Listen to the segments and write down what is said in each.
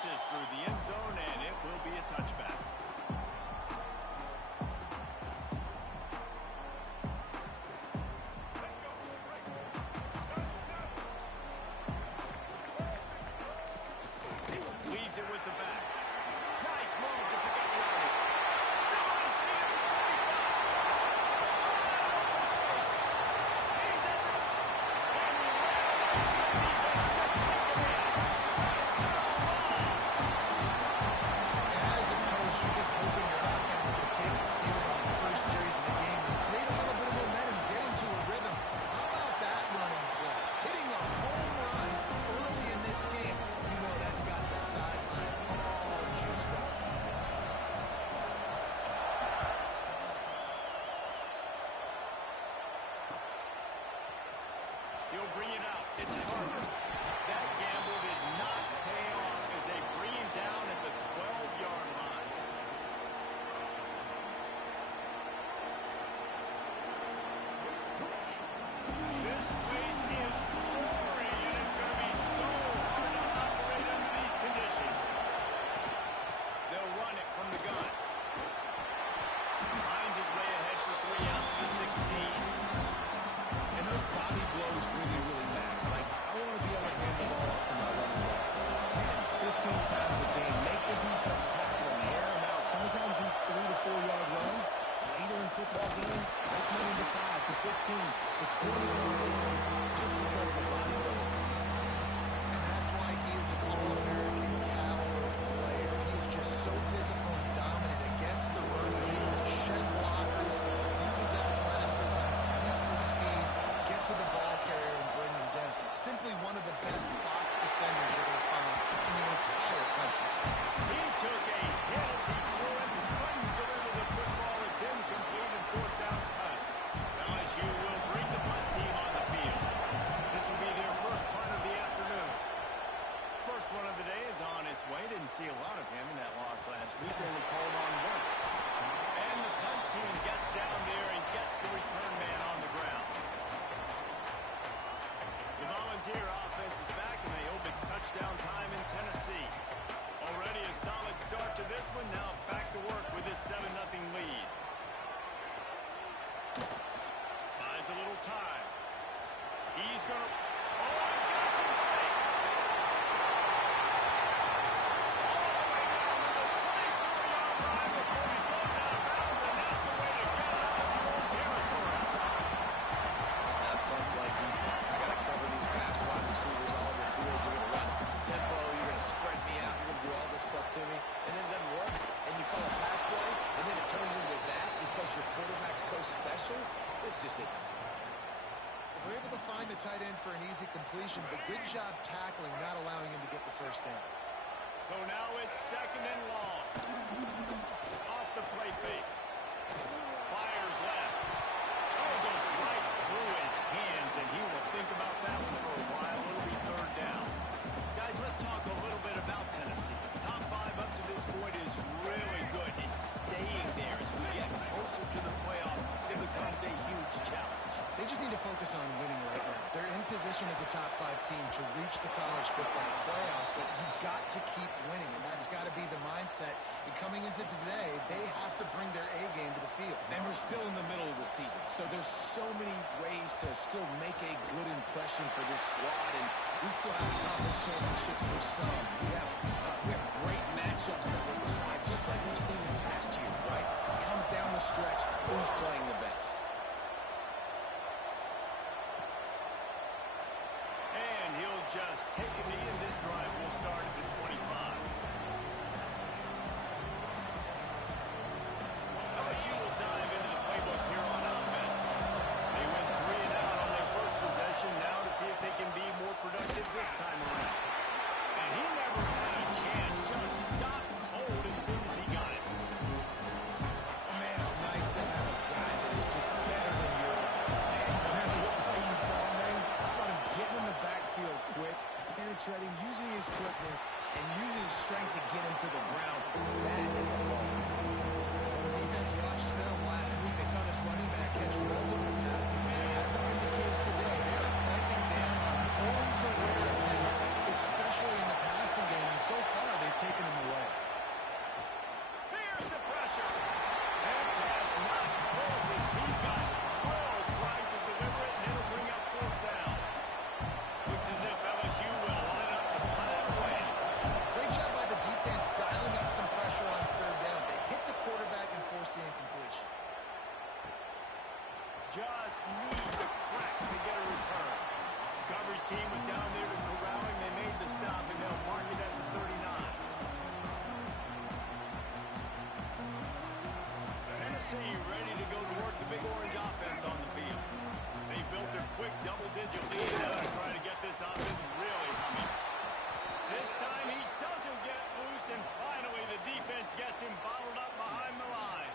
bounces through the end zone, and it will be a touchback. Leaves it with the back. Nice move to pick up the yardage. Still on his feet at the 45. He's at the top. And he ran away from the defense to take him in. That's no ball. As a coach, you're just hoping your offense can take the field on the first series of the game and create a little bit of momentum, get into a rhythm. How about that running play? Hitting a home run early in this game. You know that's got the sidelines all juiced up. He'll bring it out. It's Carter. That gamble did not pay off as they bring him down at the 12-yard line. This place is roaring, and it's going to be so hard to operate under these conditions. They'll run it from the gun. Hines is way ahead for 3 out to the 16. And those body blows really matter. Like, I want to be able to hand the ball off to my running back 10, 15 times a game. Make the defense tackle and wear them out. Sometimes these 3 to 4 yard runs, later in football games, they turn into 5 to 15 to 20-yard gains just because the body blow. And that's why he is an all-American caliber player. He is just so physical and dominant against the run. He's able to shed blockers, use his athleticism, use his speed, get to the ball carrier and bring him down. Simply one of the best box defenders you're going to find in the entire country. He took a hit as he threw it and couldn't deliver the football. It's incomplete and fourth down's cut. LSU will bring the punt team on the field. This will be their first punt of the afternoon. First one of the day is on its way. Didn't see a lot of him in that loss last week. Only called on once. And the punt team gets down there and gets the return man on the ground. The Volunteer offense is back, and they hope it's touchdown time in Tennessee. Already a solid start to this one. Now back to work with this 7-0 lead. Buys a little time. He's going to... Oh, he's got some space. All the way down to the 24-yard line before he goes out of bounds, and that's the way to get it out of your own territory. It's not fun playing defense. I got to cover these fast wide receivers all over the field. You're going to run tempo. You're going to spread me out. You're going to do all this stuff to me. And then it doesn't work. And you call a pass play. And then it turns into that because your quarterback's so special. This just isn't fun. We're able to find the tight end for an easy completion, but good job tackling, not allowing him to get the first down. So now it's second and long. Off the play fake. Fires left. Oh, goes right through his hands, and he will think about that one for a while. It'll be third down. Guys, let's talk a little bit about Tennessee. Top 5 up to this point is really good. It's staying there as we get closer to the playoff. It becomes a huge challenge. They just need to focus on winning right now. They're in position as a top 5 team to reach the college football playoff, but you've got to keep winning, and that's got to be the mindset. And coming into today, they have to bring their A game to the field. And we're still in the middle of the season, so there's so many ways to still make a good impression for this squad, and we still have conference championships for some. We have great matchups that will decide, just like we've seen in past years, right? It comes down the stretch, who's playing the best. And he'll just take a knee, and this drive will start at the 25. LSU will dive into the playbook here on offense. They went 3 and out on their first possession. Now to see if they can be more productive this time around. And he never had a chance. Just stopped cold as soon as he got it. Oh, man, it's nice to have a guy that is just better than yours. And no matter what play you call, man, how about him getting in the backfield quick, penetrating, using his quickness, and using his strength to get him to the ground. That is a ball. The defense watched film last week. They saw this running back catch multiple passes, and that hasn't been the case today. They are clamping down on always aware of him, especially in the passing game. And so far, they've team was down there to corral him. They made the stop, and they'll mark it at the 39. Tennessee ready to go to work the Big Orange offense on the field. They built a quick double-digit lead. Now they're trying to get this offense really humming. This time he doesn't get loose, and finally the defense gets him bottled up behind the line.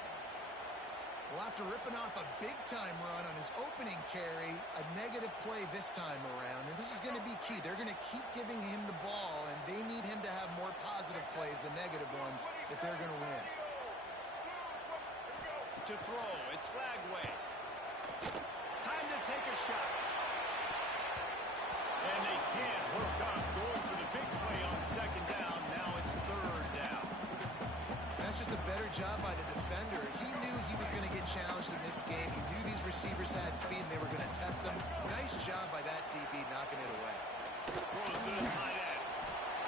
Well, after ripping off a big-time run on his opening carry, a negative play this time around, and this is going to be key. They're going to keep giving him the ball, and they need him to have more positive plays than negative ones if they're going to win. To throw, it's Lagway. Time to take a shot. And they can't hook up, going for the big play on second down. Now it's third down. That's just a better job by the defender. He knew he was going to get challenged in this game. He knew these receivers had speed and they were going to test him. Nice job by that DB knocking it away. Throws to the tight end.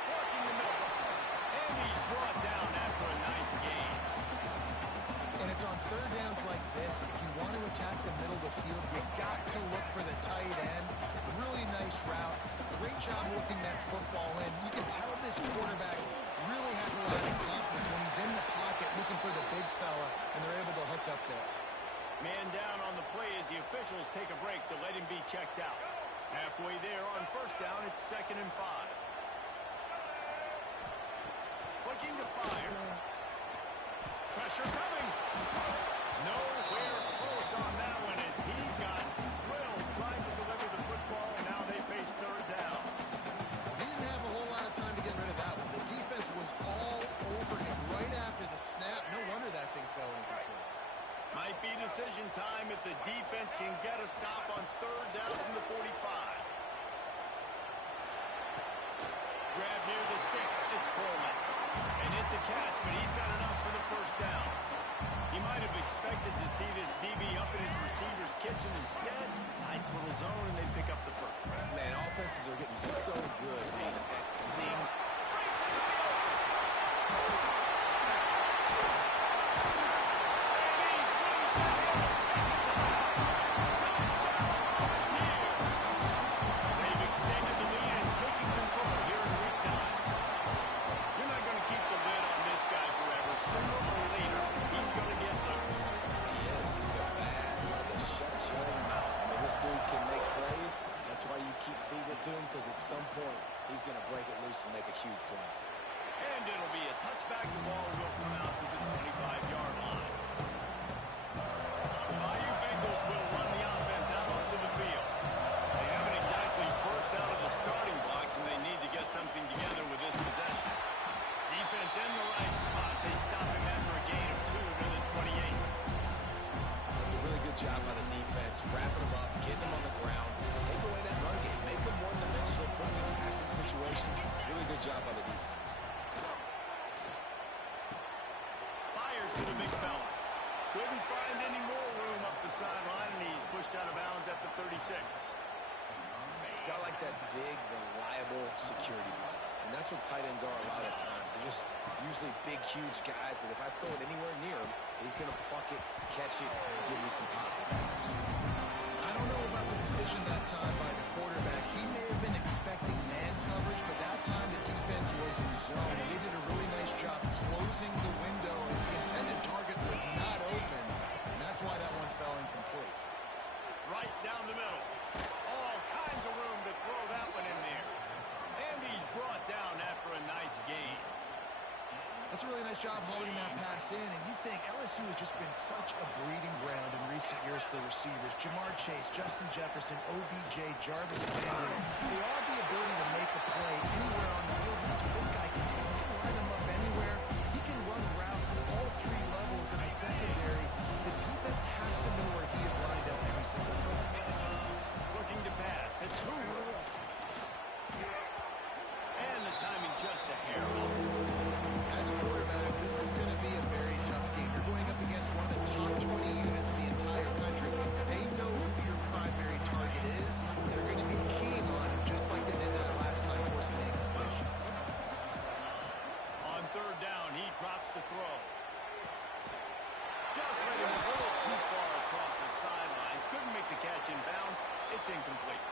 Working the middle. And he's brought down after a nice gain. And it's on third downs like this. If you want to attack the middle of the field, you got to look for the tight end. Really nice route. Great job looking that football in. You can tell this quarterback really has a lot of confidence when he's in the pocket looking for the big fella, and they're able to hook up there. Man down on the play as the officials take a break to let him be checked out. Halfway there on first down, it's 2nd and 5. Looking to fire. Pressure coming. Nowhere close on that one as he got drilled trying to deliver the football, and now they face third down. He didn't have a whole lot of time to get rid of that one. The defense was all over him right after the snap. No wonder that thing fell incomplete. Might be decision time if the defense can get a stop on third down from the 45. Grab near the sticks. It's Coleman. And it's a catch, but he's got enough for the first down. He might have expected to see this DB up in his receiver's kitchen. Instead, nice little zone, and they pick up the first. Man, offenses are getting so good, Reese, at seeing. Breaks into the open. And he's loose, and he'll take it to the house. Touchdown, Volunteer. They've extended the lead and taken control here in week 9. You're not going to keep the lid on this guy forever. Sooner or later, he's going to get loose. He is. He's a bad mother. Shut your mouth. I mean, this dude can make plays. That's why you keep feeding it to him, because at some point, he's going to break it loose and make a huge play. And it'll be a touchback. The ball will come out to the 25-yard line. The Bayou Bengals will run the offense out onto the field. They haven't exactly burst out of the starting blocks, and they need to get something together with this possession. Defense in the right spot. They stop him after a gain of 2 to the 28. That's a really good job by the defense, wrapping him up, getting him on the ground, take away that run game, make him one-dimensional, put him in passing situations. Really good job by the defense. Fires to the big fella. Couldn't find any more room up the sideline, and he's pushed out of bounds at the 36. Got like that big, reliable security blanket. And that's what tight ends are a lot of times. They're just usually big, huge guys that if I throw it anywhere near him, he's going to pluck it, catch it, and give me some positive vibes. I don't know about the decision that time by the quarterback. He may have been expecting man coverage, but that time the defense was in zone. They did a really nice job closing the window, and the intended target was not open, and that's why that one fell incomplete. Right down the middle. All kinds of room to throw that one in there. And he's brought down after a nice gain. That's a really nice job holding that pass in, and you think LSU has just been such a breeding ground in recent years for receivers. Jamar Chase, Justin Jefferson, OBJ, Jarvis Landry. They all have the ability to make a play anywhere on the field. That's what this guy can do. He can line them up anywhere. He can run routes at all 3 levels in the secondary. The defense has to know where he is lined up every single time. Looking to pass. It's Hoover. And the timing just a hair off. As a quarterback, this is going to be a very tough game. You're going up against one of the top 20 units in the entire country. They know who your primary target is. They're going to be keying on him just like they did that last time forcing incompletions. On third down, he drops to throw. Just hit him a little too far across the sidelines. Couldn't make the catch in bounds. It's incomplete.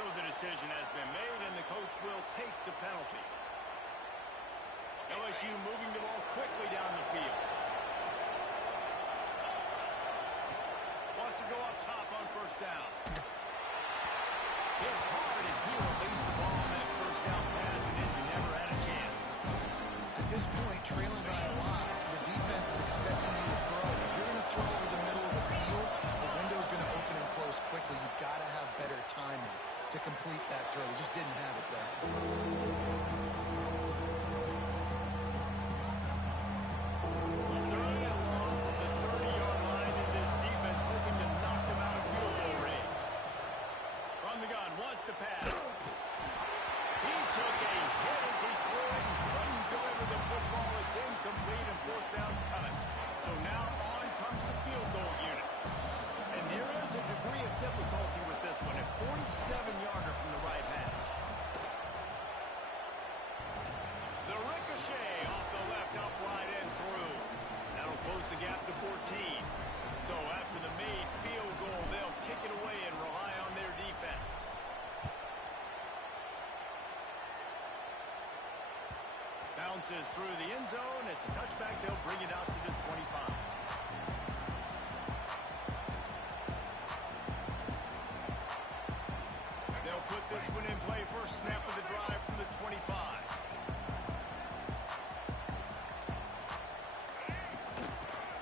So decision has been made, and the coach will take the penalty. LSU moving the ball quickly down the field. Wants to go up top on first down. Hit hard as he released the ball on that first down pass, and it never had a chance. At this point, trailing by a lot, the defense is expecting you to throw. If you're going to throw over the middle of the field, the window's going to open and close quickly. You've got to have better timing to complete that throw. They just didn't have it there. Third and long from the 30-yard line, and this defense hoping to knock them out of field goal range. From the gun, wants to pass. He took a hit as he threw it and couldn't deliver the football. It's incomplete and fourth down's coming. So now on comes the field goal unit. And there is a degree of difficulty with this one. A 47-yarder from the right hash. The ricochet off the left, upright and through. That'll close the gap to 14. So after the made field goal, they'll kick it away and rely on their defense. Bounces through the end zone. It's a touchback. They'll bring it out to the 25. They'll put this one in play. First snap of the drive from the 25.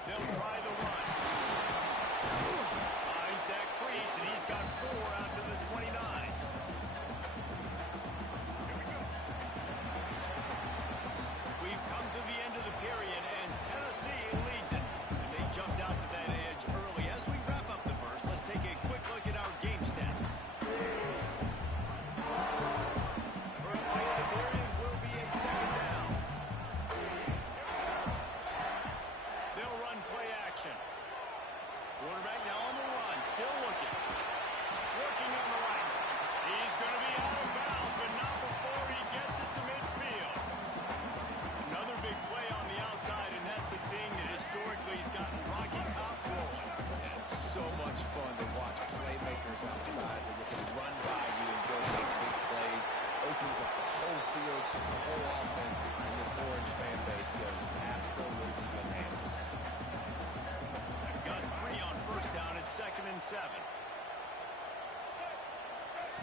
They'll try the run. Finds that crease, and he's got 4 out to the 29. We've come to the end of the period, and Tennessee leads it. And they jumped out to that edge early. As we wrap up the first, let's take a quick look at our game stats. First play of the period will be a second down. They'll run play action. Quarterback now on the run, still looking. Working on the right. He's going to be out of bounds, but not before he gets it to midfield. Another big play on the outside, and that's the thing that historically has gotten Rocky Top rolling. It's so much fun to watch playmakers outside that they can run by you and go make big plays. Opens up the whole field, the whole offense, and this Orange fan base goes absolutely bananas. Got 3 on first down. It's 2nd and 7.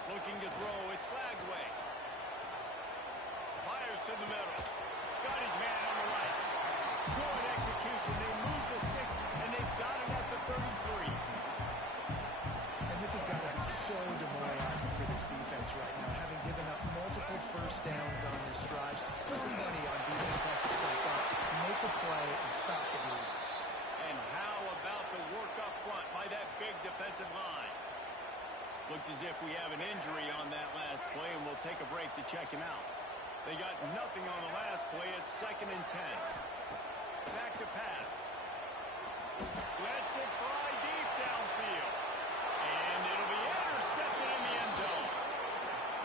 Looking to throw. It's Flagway. Fires to the middle. Got his man on the right. Good execution. They move the sticks, and they've got it at the 33. And this has got to be so demoralizing for this defense right now. Having given up multiple first downs on this drive, somebody on defense has to step up, make a play, and stop the bleed. And how about the work up front by that big defensive line? Looks as if we have an injury on that last play, and we'll take a break to check him out. They got nothing on the last play. It's 2nd and 10. Back to pass. Lets it fly deep downfield. And it'll be intercepted in the end zone.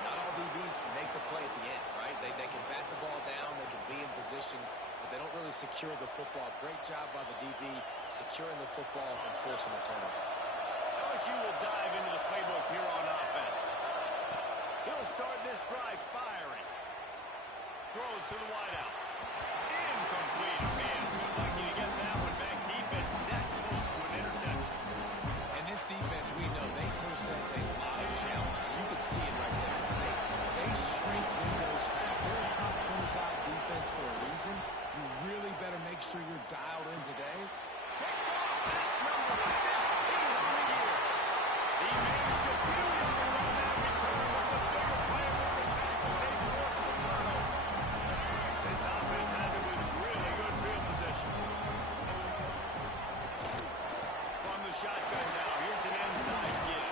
Not all DBs make the play at the end, right? They can bat the ball down, they can be in position, but they don't really secure the football. Great job by the DB securing the football and forcing the turnover. LSU will dive into the playbook here on offense. He'll start this drive firing. Throws to the wideout. Incomplete. Man, is he lucky to get that one back. Defense that close to an interception. And this defense, we know, they present a lot of challenges. You can see it right there. They shrink windows fast. They're a top 25 defense for a reason. You really better make sure you're dialed in today. Picked off. That's number 15 on the year. He managed a few yards on that return, but the bigger play was the fact that they forced the turnover. This offense has it with really good field position. From the shotgun now, here's an inside give.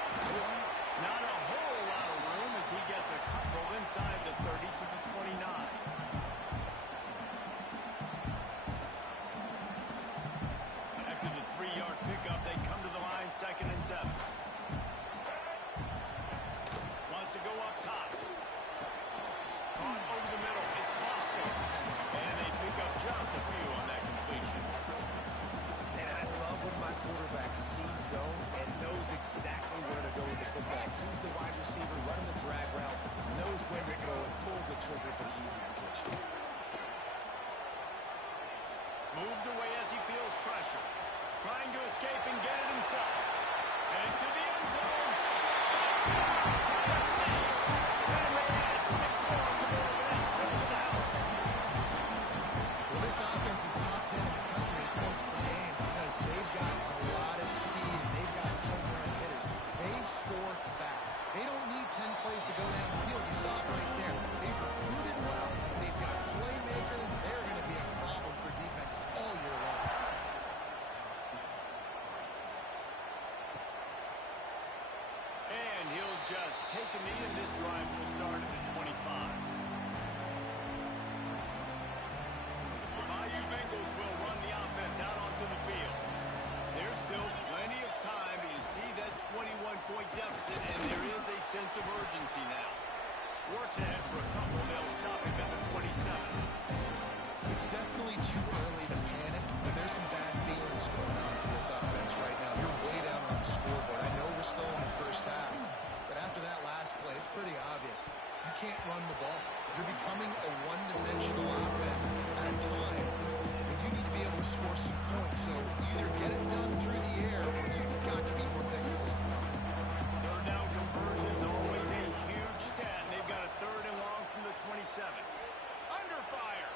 Not a whole lot of room as he gets a couple inside the 30 to the 29. After the 3-yard pickup, they come to the line, 2nd and 7. Wants to go up top. Caught over the middle. It's Boston. And they pick up just a few on that completion. And I love when my quarterback sees zone and knows exactly where to go with the football. Sees the wide receiver running the drag take a knee, and this drive will start at the 25. The Bayou Bengals will run the offense out onto the field. There's still plenty of time. You see that 21-point deficit, and there is a sense of urgency now. Works ahead for a couple. They'll stop him at the 27. It's definitely too early to panic, but there's some bad feelings going on for this offense right now. You're way down on the scoreboard. I know we're still in the first half, but after that last play, it's pretty obvious. You can't run the ball. You're becoming a one-dimensional offense at a time, and you need to be able to score some points. So either get it done through the air, or you've got to be more physical up front. Third down conversion's always a huge stat, and they've got a 3rd and long from the 27. Under fire.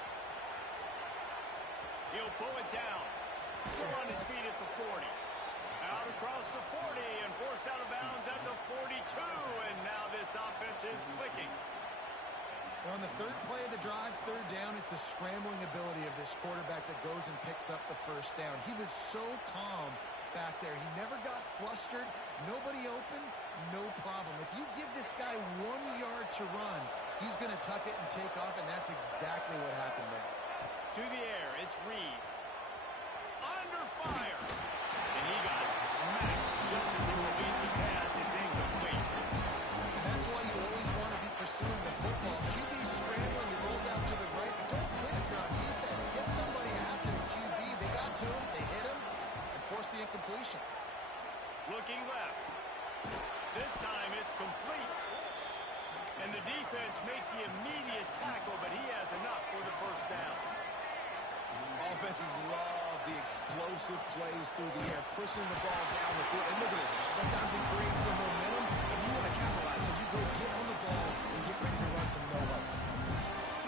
He'll pull it down. Still on his feet at the 40. Out across the 40 and forced out of bounds at the 42. And now this offense is clicking. On the 3rd play of the drive, 3rd down, it's the scrambling ability of this quarterback that goes and picks up the 1st down. He was so calm back there. He never got flustered. Nobody open, no problem. If you give this guy 1 yard to run, he's going to tuck it and take off, and that's exactly what happened there. To the air, it's Reed. Under fire. And he got smacked just as he released the pass. It's incomplete. And that's why you always want to be pursuing the football. QB's scrambling, he rolls out to the right. Don't quit if you're on defense. Get somebody after the QB. They got to him, they hit him, and forced the incompletion. Looking left. This time it's complete. And the defense makes the immediate tackle, but he has enough for the 1st down. Offenses love the explosive plays through the air, pushing the ball down the field. And look at this. Sometimes it creates some momentum, and you want to capitalize. So you go get on the ball and get ready to run some no-huddle.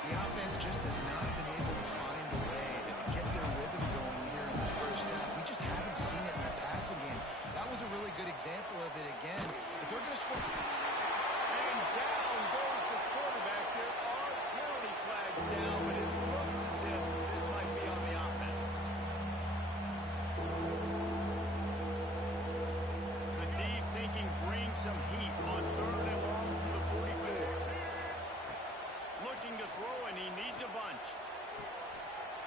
The offense just has not been able to find a way to get their rhythm going here in the 1st half. We just haven't seen it in the passing game. That was a really good example of it again. If they're going to score... And down goes the quarterback. There are penalty flags down, but it looks as if this might be on the offense. The D thinking brings some heat on 3rd and long from the 44. Looking to throw, and he needs a bunch.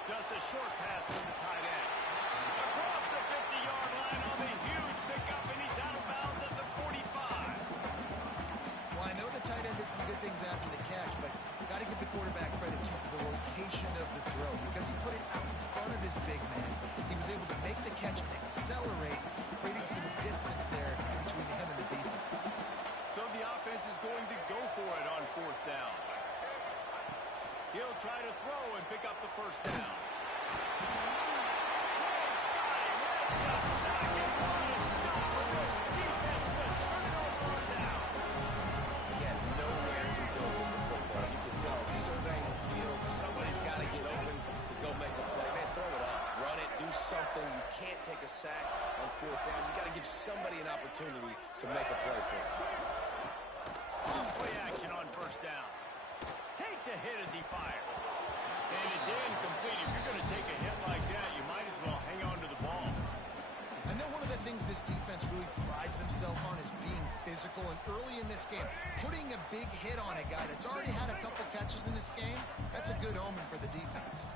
Just a short pass to the tight end. Across the 50-yard line on the huge pickup, and he's out of bounds at the 45. Well, I know the tight end did some good things after the catch, but got to give the quarterback credit, too, for the location of the throw. Because he put it out in front of his big man, he was able to make the catch and accelerate, creating some distance there between him and the defense. So the offense is going to go for it on 4th down. He'll try to throw and pick up the 1st down. It's a sack, and what a stop with this defense to turn it over on down. He had nowhere to go with the football. You can tell, surveying the field, somebody's got to get open to go make a play. Man, throw it up, run it, do something. You can't take a sack on 4th down. You got to give somebody an opportunity to make a play for him. Off-play action on 1st down. Takes a hit as he fires. And it's incomplete. If you're going to take a hit like that, you might as well hang on to the ball. I know one of the things this defense really prides themselves on is being physical, and early in this game, putting a big hit on a guy that's already had a couple catches in this game, that's a good omen for the defense.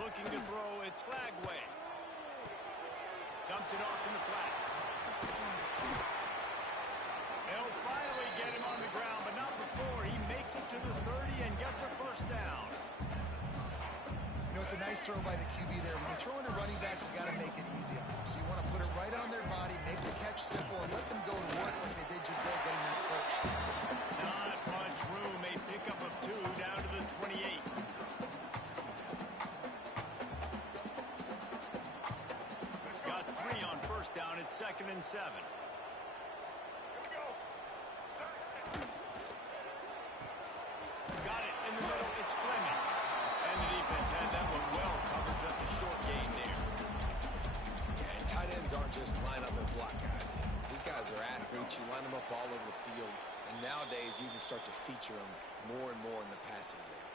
Looking to throw, it's Flagway. Dumps it off in the flats. They'll finally get him on the ground, but not before. He makes it to the 30 and gets a 1st down. You know, it's a nice throw by the QB there. When you're throwing to running backs, you got to make it easy on them. So you want to put it right on their body, make the catch simple, and let them go to work like they did just there getting that 1st. Not much room. A pickup of 2 down to the 28. Got 3 on 1st down. It's 2nd and 7. Got it in the middle. It's Fleming. And the defense had that one well covered. Just a short gain there. Yeah, and tight ends aren't just line up and block guys. These guys are athletes. You line them up all over the field. And nowadays, you can start to feature them more and more in the passing game.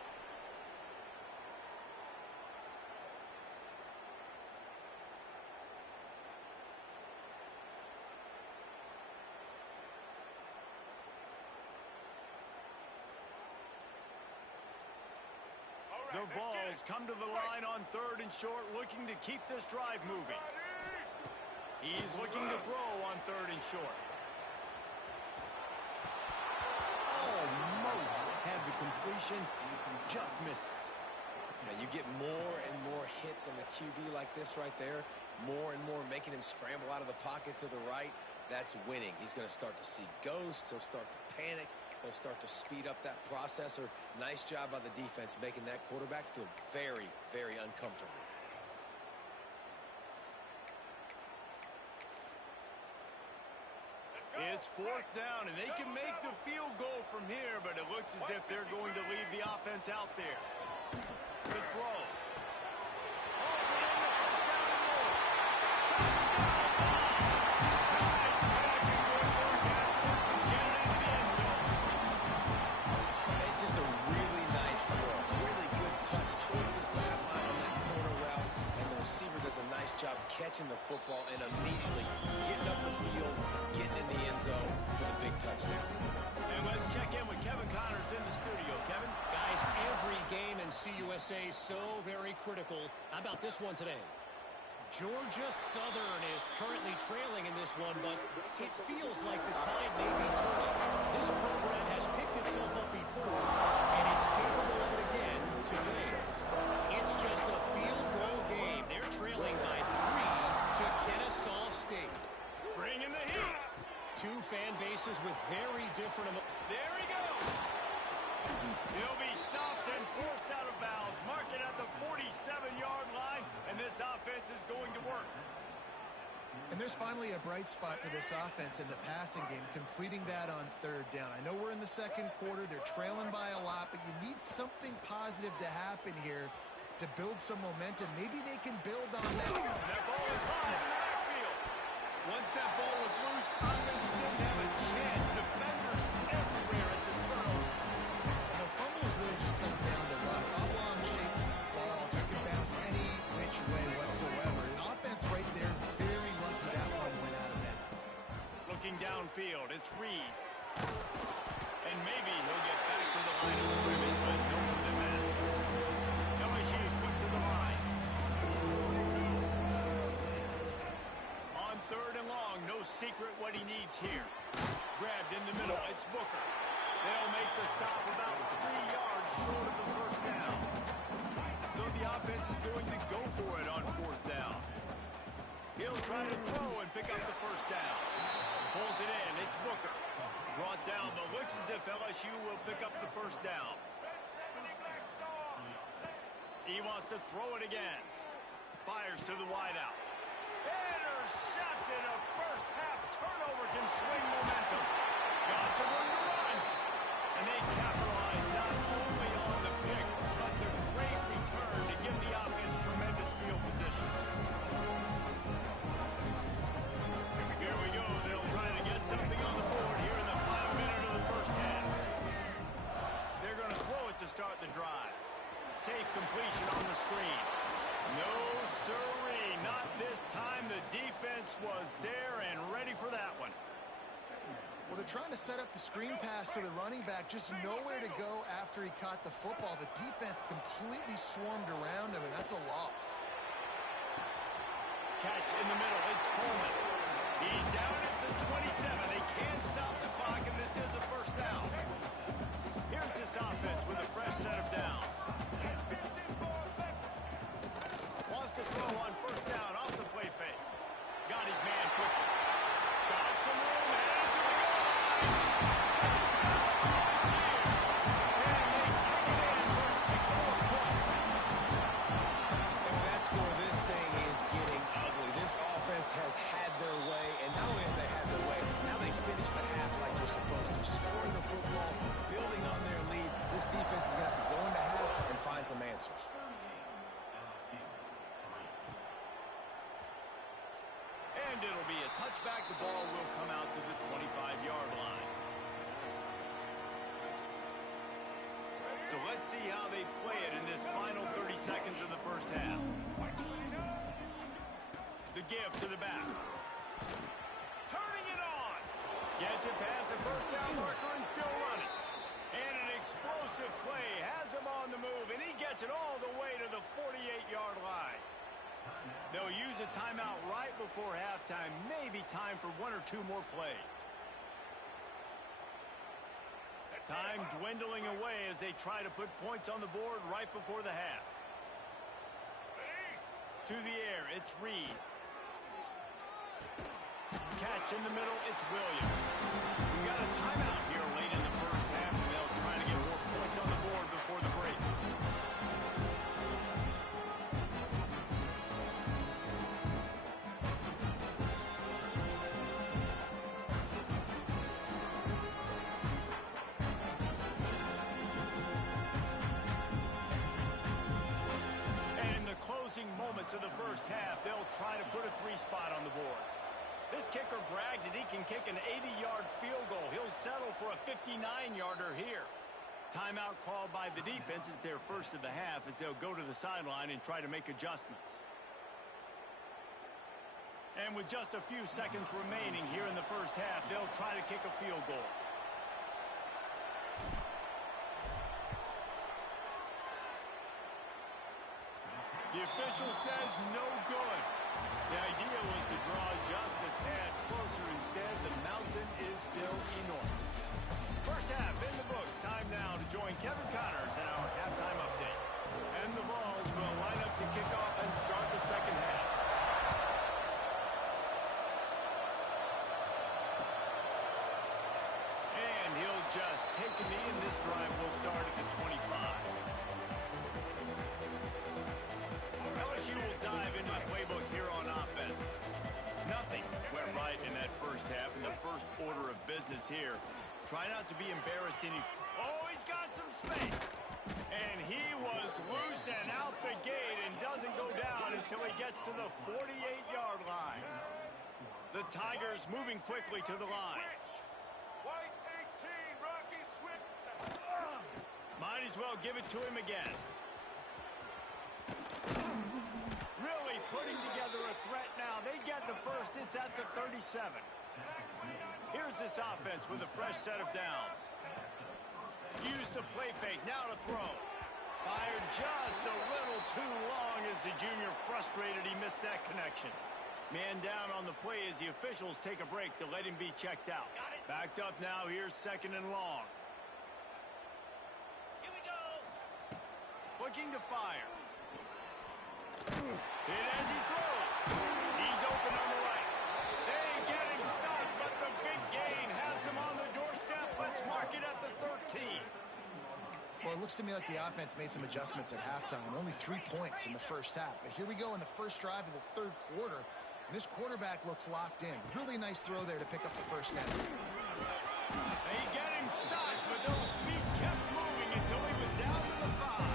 The Vols come to the line on 3rd and short, looking to keep this drive moving. He's looking to throw on 3rd and short. Almost had the completion, just missed it. Now you get more and more hits on the QB like this right there. More and more making him scramble out of the pocket to the right. That's winning. He's going to start to see ghosts. He'll start to panic. He'll start to speed up that processor. Nice job by the defense making that quarterback feel very, very uncomfortable. It's 4th down, and they can make the field goal from here, but it looks as if they're going to leave the offense out there. The throw. Just a really nice throw. Really good touch towards the sideline on that corner route, and the receiver does a nice job catching the football and immediately getting up the field, getting in the end zone for the big touchdown. And let's check in with Kevin Connors in the studio. Kevin? Guys, every game in CUSA is so very critical. How about this one today? Georgia Southern is currently trailing in this one, but it feels like the tide may be turning. This program has picked itself up before, and it's capable of it again today. It's just a field goal game. They're trailing by 3 to Kennesaw State. Bring in the heat. Two fan bases with very different... There he goes. He'll be stopped and forced out of bounds. Mark it at the 47-yard line, and this offense is going to work. And there's finally a bright spot for this offense in the passing game, completing that on 3rd down. I know we're in the 2nd quarter. They're trailing by a lot, but you need something positive to happen here to build some momentum. Maybe they can build on that. And that ball is high in the backfield. Once that ball was loose, offense didn't have a chance. Defenders everywhere. It's a turnover. Fumbles really just comes down to luck. Oblong-shaped ball just can bounce any which way whatsoever. An offense right there, very lucky that one went out of bounds. Looking downfield, it's Reed. And maybe he'll get back to the line of scrimmage, but no more than that. LSU quick to the line. On 3rd and long, no secret what he needs here. Grabbed in the middle, it's Booker. They'll make the stop about 3 yards short of the 1st down. So the offense is going to go for it on 4th down. He'll try to throw and pick up the 1st down. Pulls it in. It's Booker. Brought down, but looks as if LSU will pick up the 1st down. He wants to throw it again. Fires to the wideout. Intercepted. A first-half turnover can swing momentum. Got some room to run. And they capitalize not only on the pick, but the great return to give the offense tremendous field position. Here we go. They'll try to get something on the board here in the final minute of the 1st half. They're going to throw it to start the drive. Safe completion on the screen. No siree, not this time. The defense was there and ready for that one. Well, they're trying to set up the screen pass to the running back, just nowhere to go after he caught the football. The defense completely swarmed around him, and that's a loss. Catch in the middle. It's Coleman. He's down at the 27. They can't stop the clock, and this is a 1st down. Here's this offense with a fresh set of downs. Wants to throw on 1st down off the play fake. Got his man quickly. Got some room, headed to the goal line. Touchdown, Volunteers. And they take it in for 6 more points. If that score, this thing is getting ugly. This offense has had their way, and not only have they had their way, now they finish the half like they're supposed to, scoring the football, building on their lead. This defense is going to have to go into half and find some answers. And it'll be a touchback. The ball will come out to the 25-yard line. So let's see how they play it in this final 30 seconds of the 1st half. The give to the back. Turning it on. Gets it past the 1st down marker and still running. And an explosive play has him on the move, and he gets it all They'll use a timeout right before halftime. Maybe time for 1 or 2 more plays. Time dwindling away as they try to put points on the board right before the half. To the air, it's Reed. Catch in the middle, it's Williams. We got a timeout here late in the first half, and they'll try to get more points on the board before the break. Moments of the first half, they'll try to put a 3 spot on the board. This kicker brags that he can kick an 80-yard field goal. He'll settle for a 59-yarder here. Timeout called by the defense is their first of the half as they'll go to the sideline and try to make adjustments. And with just a few seconds remaining here in the first half, they'll try to kick a field goal. The official says no good. The idea was to draw just a tad closer. Instead, the mountain is still enormous. First half in the books. Time now to join Kevin Connors in our halftime update. And the Vols will line up to kick off and start the second half. And he'll just take a knee, and this drive will start at the 25. LSU will dive into the playbook here on offense. Nothing went right in that first half. In the first order of business here, try not to be embarrassed. Oh, he's got some space. And he was loose and out the gate and doesn't go down until he gets to the 48-yard line. The Tigers moving quickly to the line. White 18, Rocky Swift. Might as well give it to him again. Really putting together a threat now. They get the first. It's at the 37. Here's this offense with a fresh set of downs. Use the play fake. Now to throw. Fired just a little too long as the junior frustrated he missed that connection. Man down on the play as the officials take a break to let him be checked out. Backed up now. Here's second and long. Here we go. Looking to fire. Hit as he throws. He's open on the right. They get him stopped, but the big gain has them on the doorstep. Let's mark it at the 13. Well, it looks to me like the offense made some adjustments at halftime. Only 3 points in the first half. But here we go in the first drive of this third quarter. And this quarterback looks locked in. Really nice throw there to pick up the first down. They get him stopped, but those feet kept moving until he was down to the 5.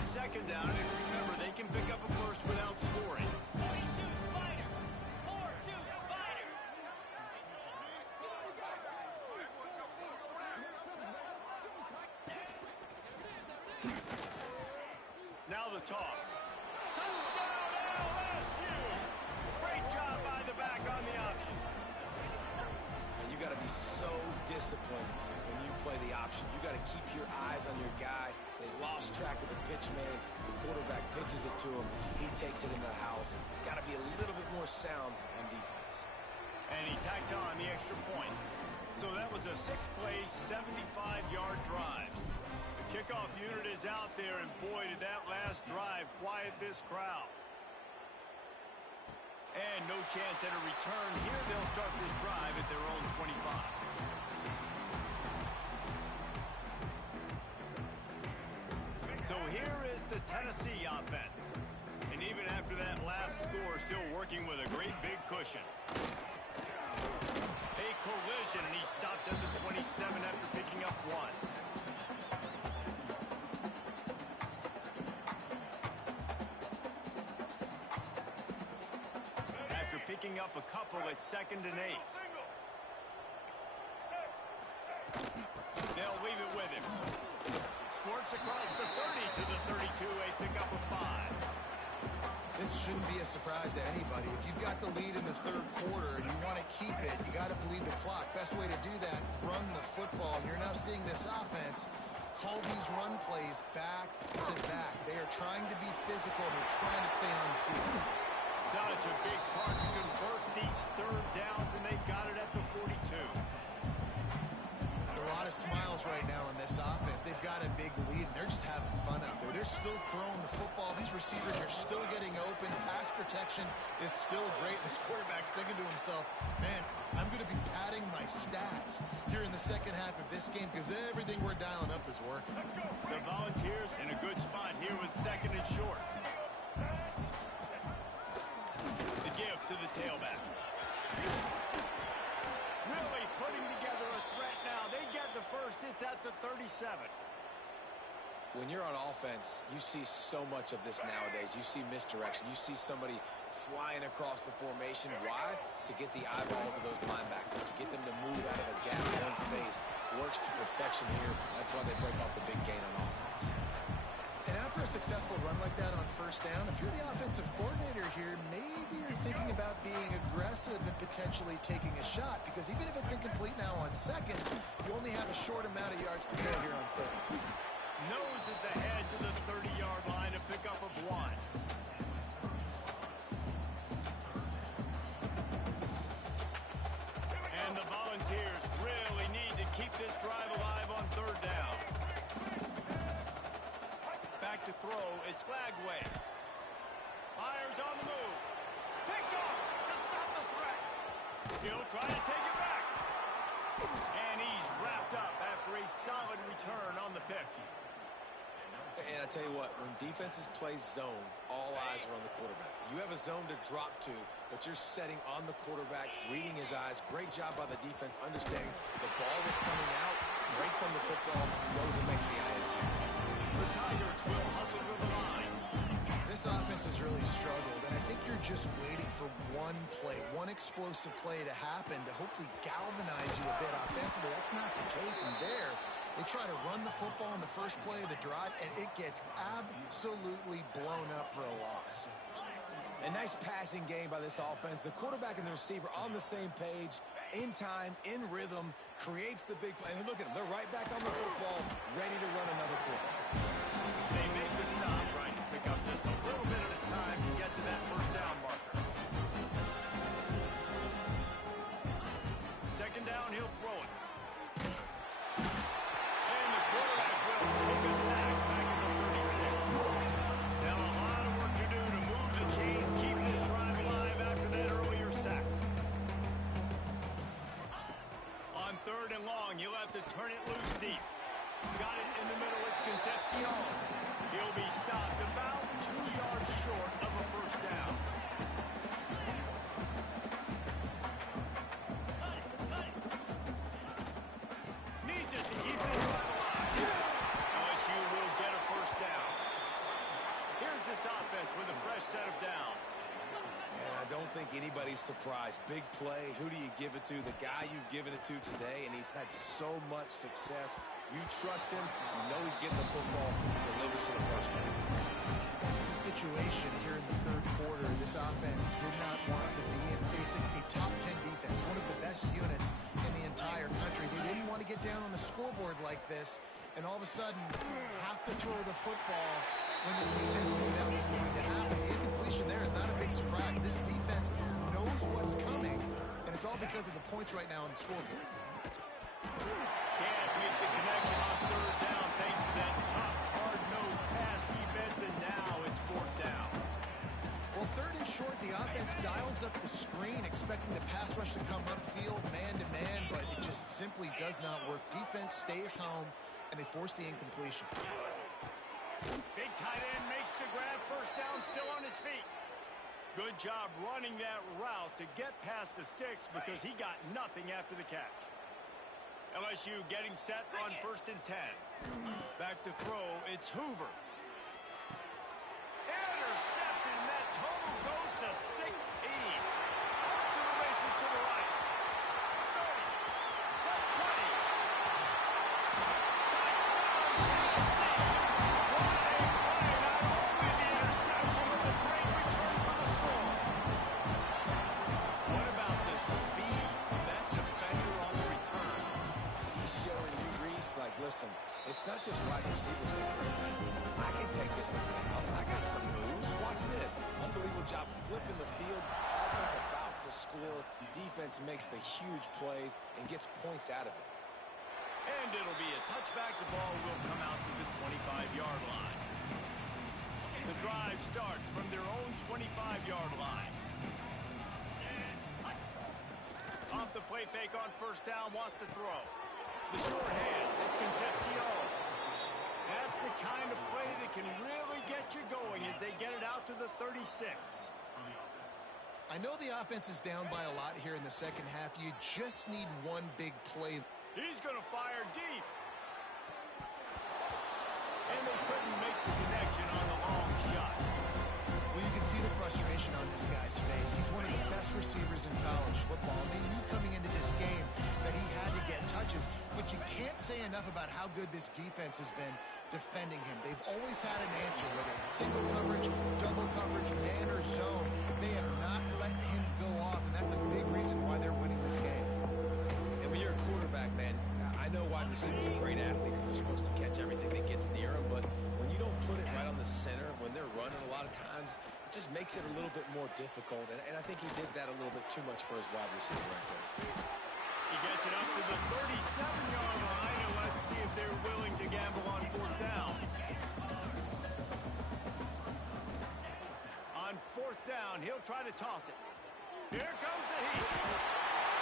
Second down, and remember, they can pick up a first without scoring. 42 Spider. 4-2 Spider. Now the toss. Touchdown, LSU! Great job by the back on the option. And you got to be so disciplined when you play the option. You got to keep your eyes on your guy. They lost track of the pitch man. The quarterback pitches it to him. He takes it in the house. Got to be a little bit more sound on defense. And he tacked on the extra point. So that was a 6-play, 75-yard drive. The kickoff unit is out there, and boy, did that last drive quiet this crowd. And no chance at a return here. They'll start this drive at their own 25. So here is the Tennessee offense. And even after that last score, still working with a great big cushion. A collision, and he stopped at the 27 after picking up 1. After picking up a couple, it's 2nd and 8. They'll leave it with him. Squirts across the 30 to the 32. A pick up of 5. This shouldn't be a surprise to anybody. If you've got got the lead in the third quarter and you want to keep it, you got to bleed the clock. Best way to do that, run the football. And you're now seeing this offense call these run plays back to back. They are trying to be physical and they're trying to stay on the field. Such a big part to convert these third downs, and they got it at the 42. A lot of smiles right now in this offense. They've got a big lead, and they're just having fun out there. They're still throwing the football. These receivers are still getting open. Pass protection is still great. This quarterback's thinking to himself, man, I'm going to be padding my stats here in the second half of this game because everything we're dialing up is working. The Volunteers in a good spot here with second and short. The give to the tailback. Really putting together a threat now. They get the first. It's at the 37. When you're on offense, you see so much of this nowadays. You see misdirection. You see somebody flying across the formation. Why? To get the eyeballs of those linebackers, to get them to move out of a gap in space. Works to perfection here. That's why they break off the big gain on offense. And after a successful run like that on first down, if you're the offensive coordinator here, maybe you're thinking about being aggressive and potentially taking a shot, because even if it's incomplete now on second, you only have a short amount of yards to go here on third. Noses ahead to the 30-yard line, a pickup of 1. And the Volunteers really need to keep this drive alive on third down. Back to throw, it's Flagway. Fires on the move. Picked off to stop the threat. He'll try to take it back. And he's wrapped up after a solid return on the pick. And I tell you what, when defenses play zone, all eyes are on the quarterback. You have a zone to drop to, but you're setting on the quarterback, reading his eyes. Great job by the defense, understanding the ball was coming out, breaks on the football, goes and makes the INT. The Tigers will hustle to the line. This offense has really struggled, and I think you're just waiting for one play, one explosive play to happen to hopefully galvanize you a bit offensively. That's not the case, and there they try to run the football in the first play of the drive, and it gets absolutely blown up for a loss. A nice passing game by this offense. The quarterback and the receiver on the same page, in time, in rhythm, creates the big play. And look at them. They're right back on the football, ready to run another quarter. They make the stop, trying to pick up just a little bit at a time to get to that first down marker. Second down, he'll throw it. And the quarterback will take a sack back at the 36. Now a lot of work to do to move the chains, keep this drive alive after that earlier sack. On third and long, you'll have to turn it loose deep. Got it in the middle, it's Concepcion. He'll be stopped about 2 yards short of a first down. Needs it to keep this drive alive. LSU will get a first down. Here's this offense with a fresh set of downs. And I don't think anybody's surprised. Big play. Who do you give it to? The guy you've given it to today, and he's had so much success. You trust him. You know he's getting the football. He delivers for the first down. This is a situation here in the third quarter. This offense did not want to be in facing a top 10 defense, one of the best units in the entire country. They didn't want to get down on the scoreboard like this, and all of a sudden have to throw the football when the defense knew that was going to happen. The incompletion there is not a big surprise. This defense knows what's coming, and it's all because of the points right now on the scoreboard. Can't make the connection on third down thanks to that tough, hard-nosed pass defense, and now it's fourth down. Well, third and short, the offense dials up the screen, expecting the pass rush to come upfield, man-to-man, but it just simply does not work. Defense stays home, and they force the incompletion. Big tight end makes the grab, first down, still on his feet. Good job running that route to get past the sticks because he got nothing after the catch. LSU getting set on first and 10. Back to throw, it's Hoover. Intercepted, and that total goes to 16. Off to the races to the right. 30. The 20. Touchdown, Tennessee. What a play. Not only the interception, but the great return for the score. not just wide receivers that are great. I can take this to the house. I got some moves. Watch this. Unbelievable job flipping the field. Offense about to score. Defense makes the huge plays and gets points out of it. And it'll be a touchback. The ball will come out to the 25-yard line. The drive starts from their own 25-yard line. Off the play fake on first down, wants to throw. The short hands, it's Concepcion. That's the kind of play that can really get you going as they get it out to the 36. I know the offense is down by a lot here in the second half. You just need one big play. He's going to fire deep. And they couldn't make the connection on the long shot. Well, you can see the frustration on this guy's face. He's one of the best receivers in college football. They knew coming into this game that he had to get touches, but you can't say enough about how good this defense has been defending him. They've always had an answer, whether it's single coverage, double coverage, man or zone. They have not let him go off, and that's a big reason why they're winning this game. And when you're a quarterback, man, I know wide receivers are great athletes and they're supposed to catch everything that gets near them, but when you don't put it right on the center, when they're running a lot of times, it just makes it a little bit more difficult. And I think he did that a little bit too much for his wide receiver right there. He gets it up to the 37-yard line, and let's see if they're willing to gamble on fourth down. On fourth down, he'll try to toss it. Here comes the heat.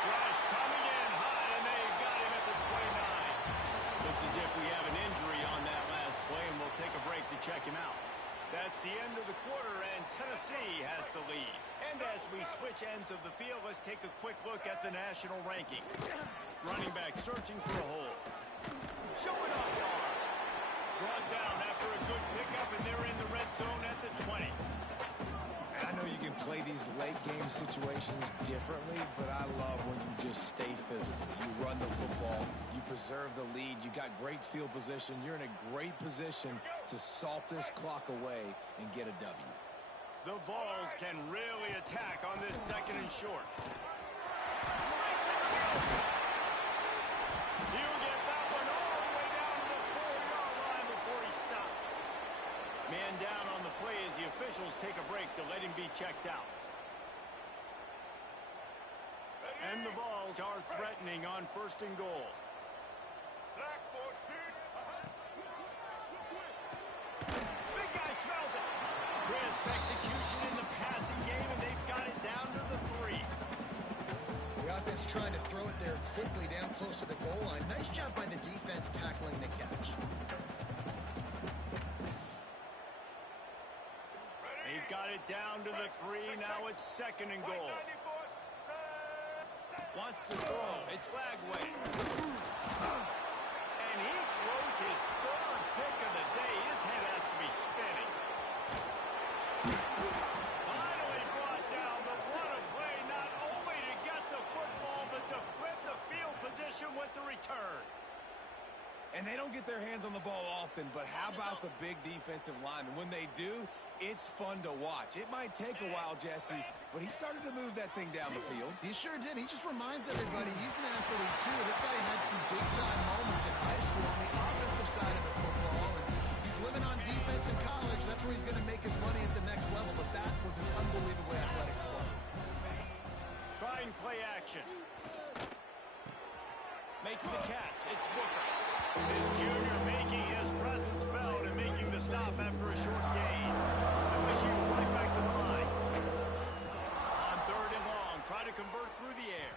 Rush coming in high, and they've got him at the 29. Looks as if we have an injury on that last play, and we'll take a break to check him out. That's the end of the quarter, and Tennessee has the lead. And as we switch ends of the field, let's take a quick look at the national rankings. Running back searching for a hole. Showing off the arm. Brought down after a good pickup, and they're in the red zone at the 20. And I know you can play these late game situations differently, but I love when you just stay physical. You run the football, you preserve the lead, you got great field position, you're in a great position to salt this clock away and get a W. The Vols can really attack on this second and short. Breaks it to the open. He'll get that one all the way down to the 4-yard line before he stopped. Man down on the play as the officials take a break to let him be checked out. And the Vols are threatening on first and goal. Black 14. Big guy smells it. Crisp execution in the passing game, and they've got it down to the 3. The offense trying to throw it there quickly down close to the goal line. Nice job by the defense tackling the catch. They've got it down to the 3. Now it's second and goal. Wants to throw. It's Lagway. And he throws his third pick of the day. His head has to be spinning. Finally brought down, but what a play. Not only to get the football, but to flip the field position with the return. And they don't get their hands on the ball often, but how about the big defensive linemen? When they do, it's fun to watch. It might take a while, Jesse, but he started to move that thing down the field. He sure did. He just reminds everybody he's an athlete, too. This guy had some big-time moments in high school on the offensive side of the football, and he's living on defense in college. That's where he's going to make his money at the next level, but that was an unbelievably athletic play. Try and play action. Makes the catch. It's Booker. His junior making his presence felt and making the stop after a short gain. LSU right back to the line. On third and long, try to convert through the air.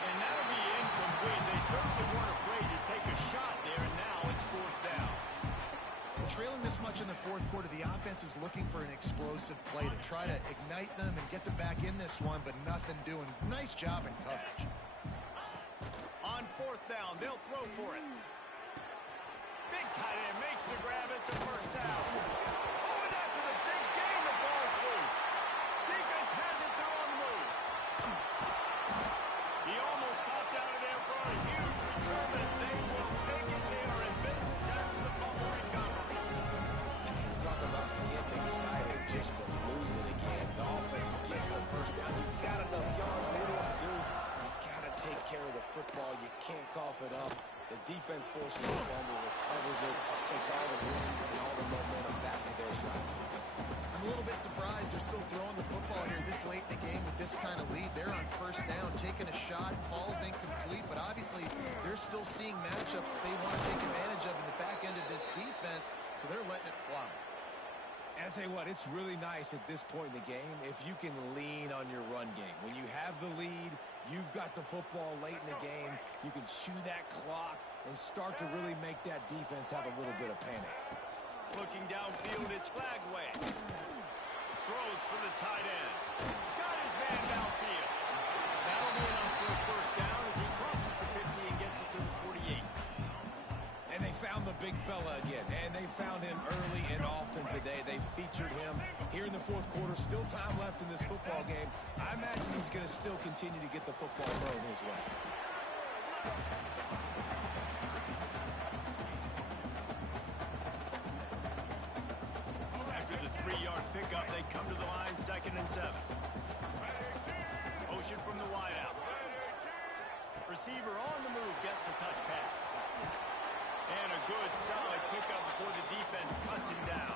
And that'll be incomplete. They certainly weren't afraid to take a shot there, and now it's fourth down. Trailing this much in the fourth quarter, the offense is looking for an explosive play to try to ignite them and get them back in this one, but nothing doing. Nice job in coverage. On fourth down, they'll throw for it. Big tight end makes the grab. It's a first down. Oh, and after the big gain, the ball's loose. Defense has it. They're on the move. He almost popped out of there for a huge return, but they will take it. They are in business after the fumble recovery. And talk about getting excited just to lose it again. The offense gets the first down. You've got enough yards. What do you have to do? Take care of the football. You can't cough it up. The defense forces the fumble, recovers it, takes all the wind and all the momentum back to their side. I'm a little bit surprised they're still throwing the football here this late in the game with this kind of lead. They're on first down, taking a shot, falls incomplete, but obviously they're still seeing matchups that they want to take advantage of in the back end of this defense, so they're letting it fly. And I'll tell you what, it's really nice at this point in the game if you can lean on your run game. When you have the lead, you've got the football late in the game, you can chew that clock and start to really make that defense have a little bit of panic. Looking downfield, it's Flagway. Throws for the tight end. Got his man downfield. That'll be enough for a first down as he crosses the 50 and gets it to the 48. And they found the big fella again, and they found him early and often today. They featured him here in the fourth quarter. Still time left in this football game. I imagine he's going to still continue to get the football thrown his way. After the 3-yard pickup, they come to the line, 2nd and 7. Motion from the wideout. Receiver on the move, gets the touch pass. And a good, solid pickup before the defense cuts him down.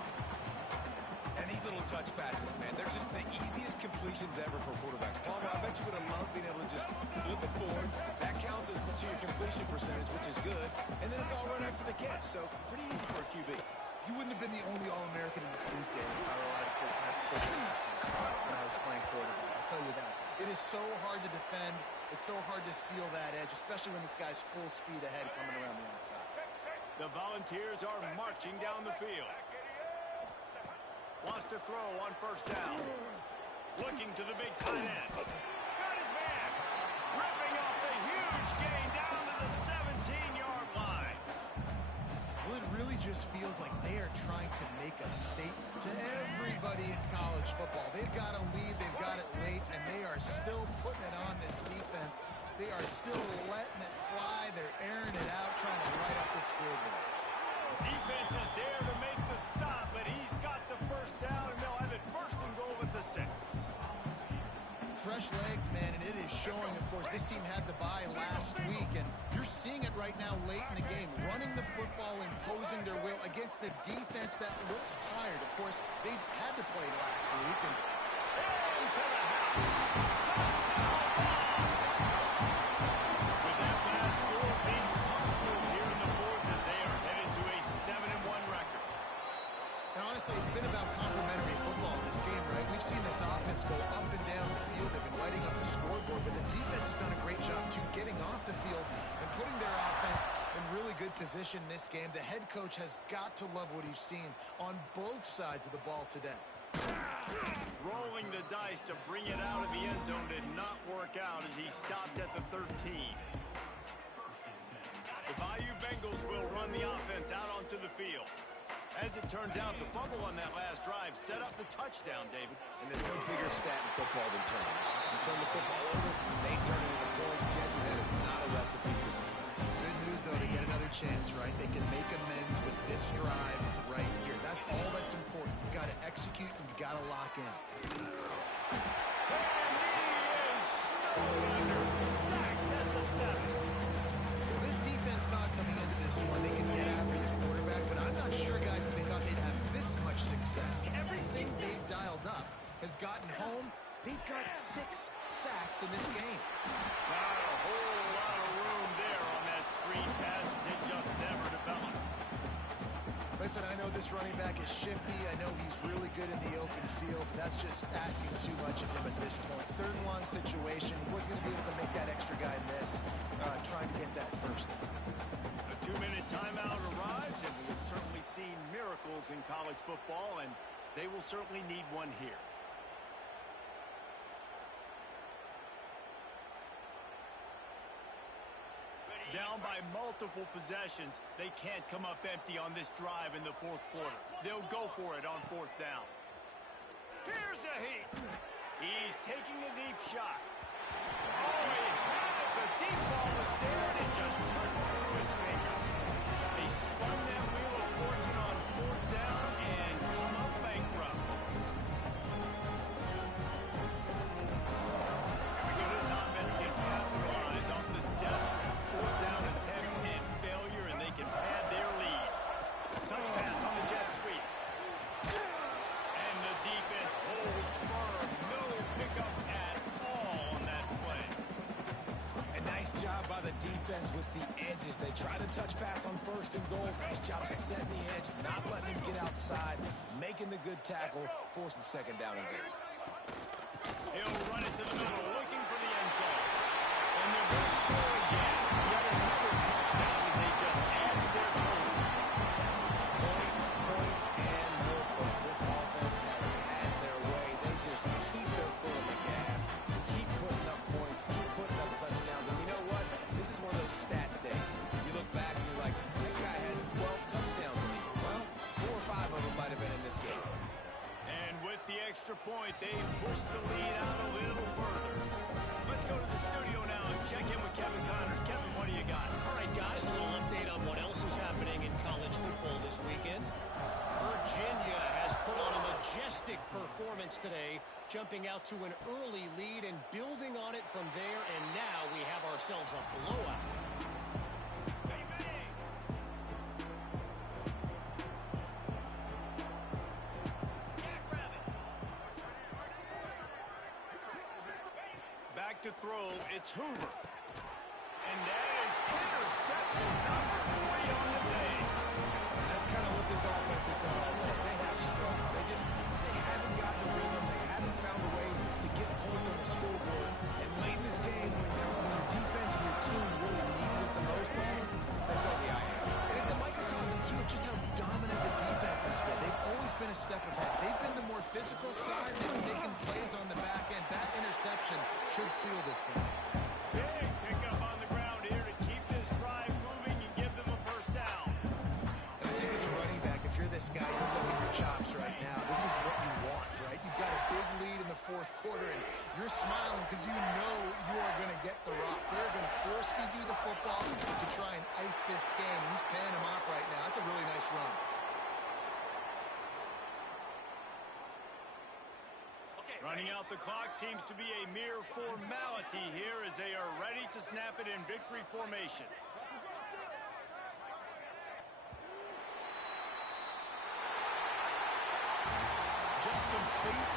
And these little touch passes, man, they're just the easiest completions ever for quarterbacks. Palmer, I bet you would have loved being able to just flip it forward. That counts as to your completion percentage, which is good. And then it's all right after the catch, so pretty easy for a QB. You wouldn't have been the only All-American in this booth game if I were allowed to play passes when I was playing quarterback. I'll tell you that. It is so hard to defend. It's so hard to seal that edge, especially when this guy's full speed ahead coming around the outside. The Volunteers are marching down the field. Wants to throw on first down. Looking to the big tight end. Got his man. Ripping off the huge gain down to the 17-yard line. Well, it really just feels like they are trying to make a statement to everybody in college football. They've got a lead, they've got it late, and they are still putting it on this defense. They are still letting it fly. They're airing it out, trying to light up the scoreboard. Defense is there to make the stop, but he's got the first down, and they'll have it 1st and goal at the 6. Fresh legs, man, and it is showing, of course. This team had the bye last week, and you're seeing it right now late in the game. Running the football, imposing their will against the defense that looks tired. Of course, they had to play last week. And into the house. Touchdown ball. With that last score, things comfortable here in the 4th as they are headed to a 7-1 record. And honestly, it's been about complementary football in this game, right? We've seen this offense go up and down the field. They've been lighting up the scoreboard, but the defense has done a great job, too, getting off the field and putting their offense in really good position in this game. The head coach has got to love what he's seen on both sides of the ball today. Rolling the dice to bring it out of the end zone did not work out as he stopped at the 13. The Bayou Bengals will run the offense out onto the field. As it turns out, the fumble on that last drive set up the touchdown, David. And there's no bigger stat in football than turnovers. You turn the football over, they turn it into points. Jesse, that is not a recipe for success. Good news, though, to get another chance, right? They can make amends with this drive right here. That's all that's important. You've got to execute and you've got to lock in. And he is snowed under, sacked at the 7. Well, this defense thought coming into this one they could get after the quarterback, but I'm not sure, guys, if they thought they'd have this much success. Everything they've dialed up has gotten home. They've got 6 sacks in this game. Not a whole lot of room there on that screen pass as it just never developed. Listen, I know this running back is shifty. I know he's really good in the open field, but that's just asking too much of him at this point. 3rd and long situation. He wasn't going to be able to make that extra guy miss, trying to get that first. A 2-minute timeout arrives, and we have certainly seen miracles in college football, and they will certainly need one here. Down by multiple possessions, they can't come up empty on this drive in the 4th quarter. They'll go for it on 4th down. Here's a heat. He's taking a deep shot. Oh, he had it. The deep ball was there, and it just trickled through his fingers. They spun that wheel of fortune on 4th down and come up bankrupt. So this offense can capitalize on the desperate 4th down attempt and of defense with the edges. They try to touch pass on first and goal. Nice job setting the edge, not letting him get outside, making the good tackle, forcing second down and goal. He'll run it to the middle, looking for the end zone. And they're going to score again. Yet another touchdown as they just added their total. Points, and more points. This offense has had their way. They just keep their foot on the gas, keep putting up points, keep putting up touchdowns. And you know what? This is one of those stats days. You look back and you're like, that guy had 12 touchdowns in the year. Well, 4 or 5 of them might have been in this game. And with the extra point, they push the lead out a little further. Let's go to the studio now and check in with Kevin Connors. Kevin, what do you got? All right, guys, a little update on what else is happening in college football this weekend. Virginia has put on a majestic performance today, jumping out to an early lead and building on it from there, and now we have ourselves a blowout. Back to throw, it's Hoover. And that is interception number 3 on the day. That's kind of what this offense has done all day. They have struggled. They haven't gotten the rhythm. They haven't found a way to get points on the scoreboard. And late in this game, when your defense and your team really needed it the most, they throw the eye at you. And it's a microcosm, too, of just how dominant the defense has been. They've always been a step ahead. They've been the more physical side. They've been making plays on the back end. That interception should seal this thing. Big pickup on the ground here to keep this drive moving and give them a first down. And I think as a running back, if you're this guy, you're looking at your chops right now. This is what you want, right? You've got a big lead in the fourth quarter, and you're smiling because you know you are going to get the rock. They're going to force feed you the football to try and ice this game. He's paying him off right now. That's a really nice run. Running out the clock seems to be a mere formality here as they are ready to snap it in victory formation. Just complete